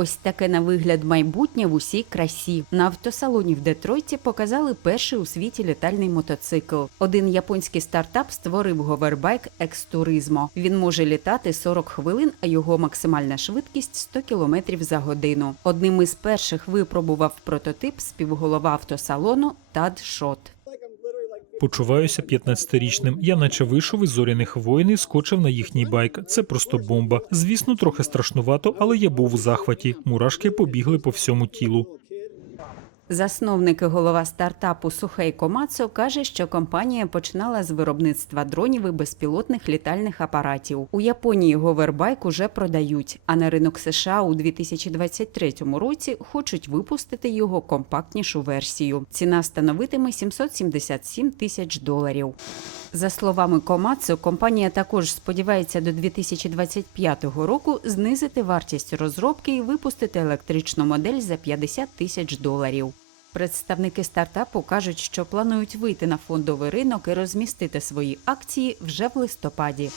Ось таке на вигляд майбутнє в усій красі. На автосалоні в Детройті показали перший у світі літальний мотоцикл. Один японський стартап створив говербайк Екстуризмо. Він може літати 40 хвилин, а його максимальна швидкість 100 км за годину. Одним із перших випробував прототип співголова автосалону Тад Шот. Почуваюся 15-річним. Я наче вийшов із зоряних воїн і скочив на їхній байк. Це просто бомба. Звісно, трохи страшнувато, але я був у захваті. Мурашки побігли по всьому тілу. Засновник і голова стартапу Сухей Комацо каже, що компанія починала з виробництва дронів і безпілотних літальних апаратів. У Японії говербайк уже продають, а на ринок США у 2023 році хочуть випустити його компактнішу версію. Ціна становитиме 777 тисяч доларів. За словами Комацу, компанія також сподівається до 2025 року знизити вартість розробки і випустити електричну модель за 50 тисяч доларів. Представники стартапу кажуть, що планують вийти на фондовий ринок і розмістити свої акції вже в листопаді.